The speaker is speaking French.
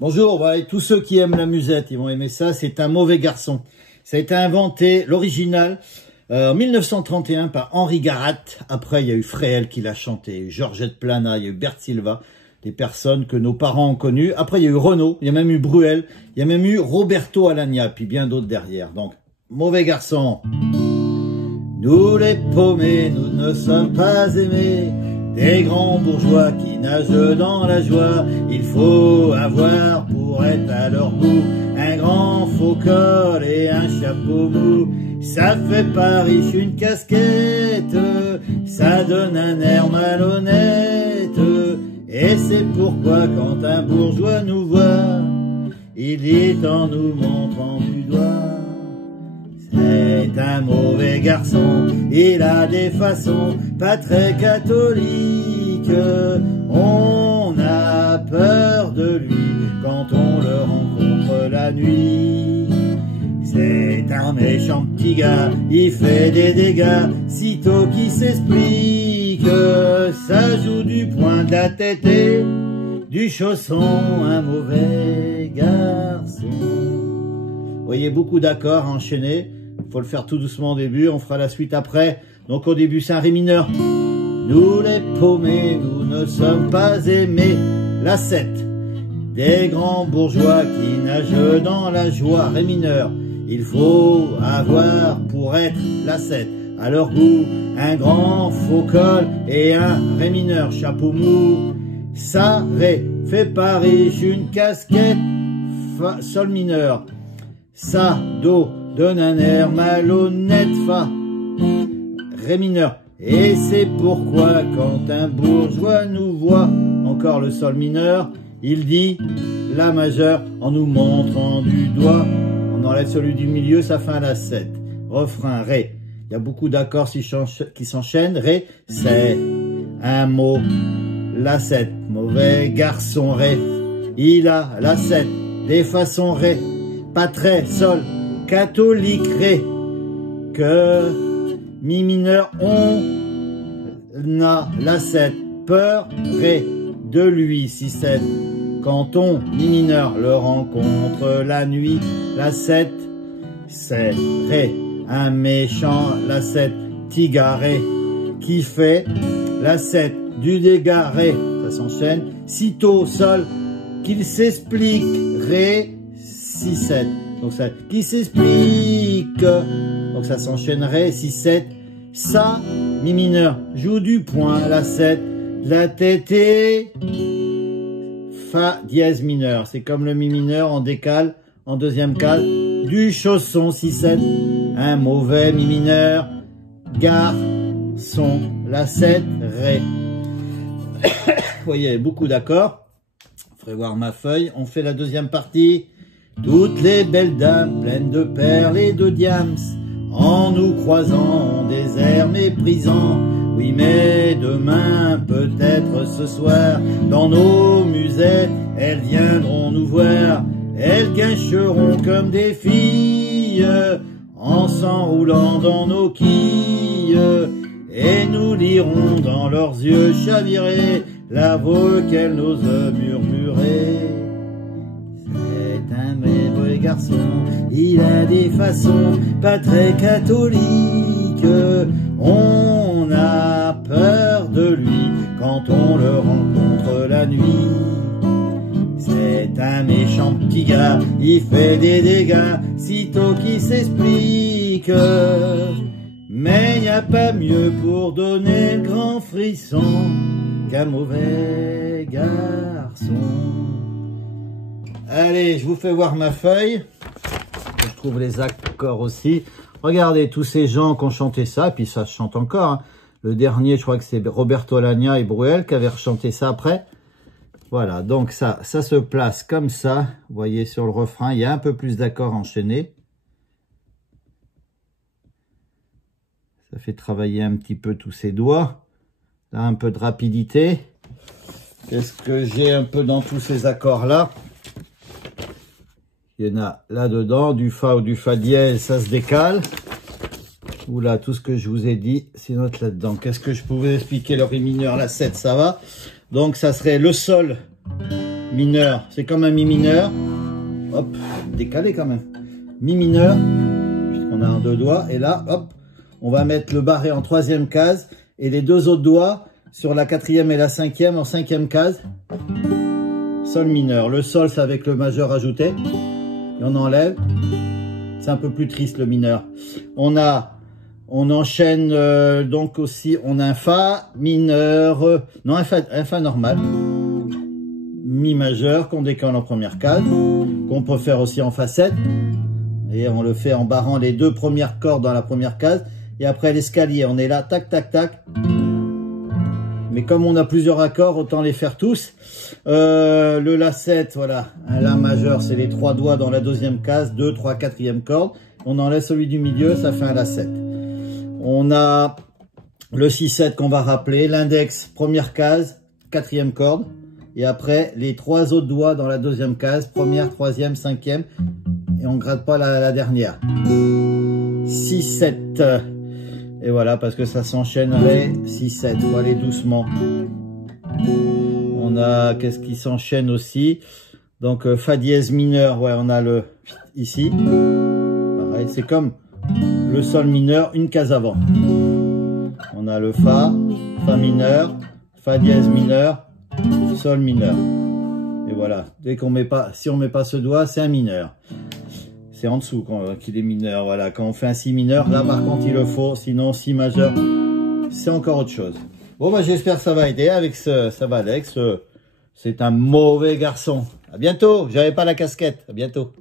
Bonjour, voilà, et tous ceux qui aiment la musette, ils vont aimer ça. C'est un mauvais garçon. Ça a été inventé, l'original, en 1931 par Henri Garat. Après, il y a eu Fréhel qui l'a chanté, il y a eu Georgette Plana, il y a eu Bert Silva, des personnes que nos parents ont connues. Après, il y a eu Renaud, il y a même eu Bruel, il y a même eu Roberto Alagna, puis bien d'autres derrière. Donc, mauvais garçon. Nous les paumés, nous ne sommes pas aimés des grands bourgeois qui nagent dans la joie. Il faut avoir pour être à leur goût un grand faux col et un chapeau mou. Ça fait pas riche une casquette, ça donne un air malhonnête. Et c'est pourquoi quand un bourgeois nous voit, il dit en nous montrant du doigt: c'est un mauvais garçon, il a des façons pas très catholiques. On a peur de lui quand on le rencontre la nuit. C'est un méchant petit gars, il fait des dégâts, sitôt qu'il s'explique. Ça joue du poing de la tête et du chausson, un mauvais garçon. Vous voyez, beaucoup d'accords enchaînés. Il faut le faire tout doucement au début, on fera la suite après. Donc au début, c'est un ré mineur. Nous les paumés, nous ne sommes pas aimés. La 7, des grands bourgeois qui nagent dans la joie. Ré mineur, il faut avoir pour être la 7 à leur goût un grand faux col et un ré mineur, chapeau mou. Ça, ré, fait pas riche une casquette, fa, sol mineur. Ça, do, donne un air malhonnête, fa, ré mineur. Et c'est pourquoi quand un bourgeois nous voit, encore le sol mineur, il dit la majeure en nous montrant du doigt. On enlève celui du milieu, ça fait un la 7. Refrain, ré. Il y a beaucoup d'accords qui s'enchaînent. Ré, c'est un mot. La 7, mauvais garçon, ré. Il a la 7, des façons, ré. Pas très, sol, catholique, ré. Que mi mineur, on a la 7, peur, ré. De lui, si 7. Quand on, mi mineur, le rencontre la nuit, la 7, c'est ré. Un méchant, la 7, tigaré, qui fait la 7, du dégât, ré. Ça s'enchaîne. Sitôt, sol, qu'il s'explique, ré, si 7. Donc ça, qui s'explique. Donc ça s'enchaînerait, si 7. Ça, mi mineur, joue du poing, la 7. La tête est fa dièse mineur. C'est comme le mi mineur, on décale en deuxième cale. Du chausson, si 7. Un mauvais mi mineur. Garçon, la 7, ré. Vous voyez, beaucoup d'accords. Il faudrait voir ma feuille. On fait la deuxième partie. Toutes les belles dames pleines de perles et de diams, en nous croisant ont des airs méprisants. Oui, mais demain, peut-être ce soir, dans nos musettes, elles viendront nous voir. Elles guincheront comme des filles, en s'enroulant dans nos quilles, et nous lirons dans leurs yeux chavirés la voix qu'elles n'osent murmurer. C'est un mauvais garçon, il a des façons pas très catholiques. On a peur de lui quand on le rencontre la nuit. C'est un méchant petit gars, il fait des dégâts, sitôt qu'il s'explique. Mais y a pas mieux pour donner le grand frisson qu'un mauvais garçon. Allez, je vous fais voir ma feuille. Je trouve les accords aussi. Regardez, tous ces gens qui ont chanté ça, puis ça se chante encore. Hein. Le dernier, je crois que c'est Roberto Alagna et Bruel qui avaient rechanté ça après. Voilà, donc ça se place comme ça. Vous voyez sur le refrain, il y a un peu plus d'accords enchaînés. Ça fait travailler un petit peu tous ces doigts. Là, un peu de rapidité. Qu'est-ce que j'ai un peu dans tous ces accords-là? Il y en a là-dedans, du Fa ou du Fa dièse, ça se décale. Oula, tout ce que je vous ai dit, c'est note là-dedans. Qu'est-ce que je pouvais expliquer? Le Ré mineur, la 7, ça va. Donc, ça serait le Sol mineur, c'est comme un mi mineur. Hop, décalé quand même. Mi mineur, puisqu'on a un deux doigts. Et là, hop, on va mettre le barré en troisième case et les deux autres doigts sur la quatrième et la cinquième en cinquième case. Sol mineur. Le sol, c'est avec le majeur ajouté. Et on enlève. C'est un peu plus triste le mineur. On enchaîne donc aussi, on a un fa mineur, non un fa normal, mi majeur qu'on décale en première case, qu'on peut faire aussi en fa 7. Et on le fait en barrant les deux premières cordes dans la première case. Et après l'escalier, on est là, tac, tac, tac. Mais comme on a plusieurs accords, autant les faire tous. Le la 7, voilà, un la majeur, c'est les trois doigts dans la deuxième case, 2, 3, quatrième corde. On enlève celui du milieu, ça fait un la 7. On a le 6-7 qu'on va rappeler, l'index, première case, quatrième corde. Et après, les trois autres doigts dans la deuxième case, première, troisième, cinquième. Et on ne gratte pas la dernière. 6-7. Et voilà, parce que ça s'enchaînerait 6-7. Faut aller doucement. On a, qu'est-ce qui s'enchaîne aussi? Donc, fa dièse mineur, ouais, on a le ici. Pareil, c'est comme le sol mineur, une case avant. On a le fa, fa mineur, fa dièse mineur, sol mineur. Et voilà, dès qu'on met pas, si on met pas ce doigt, c'est un mineur. C'est en dessous qu'il est mineur, voilà. Quand on fait un si mineur, là par contre il le faut, sinon si majeur, c'est encore autre chose. Bon bah j'espère que ça va aider avec ça va Alex, c'est un mauvais garçon. À bientôt, j'avais pas la casquette, à bientôt.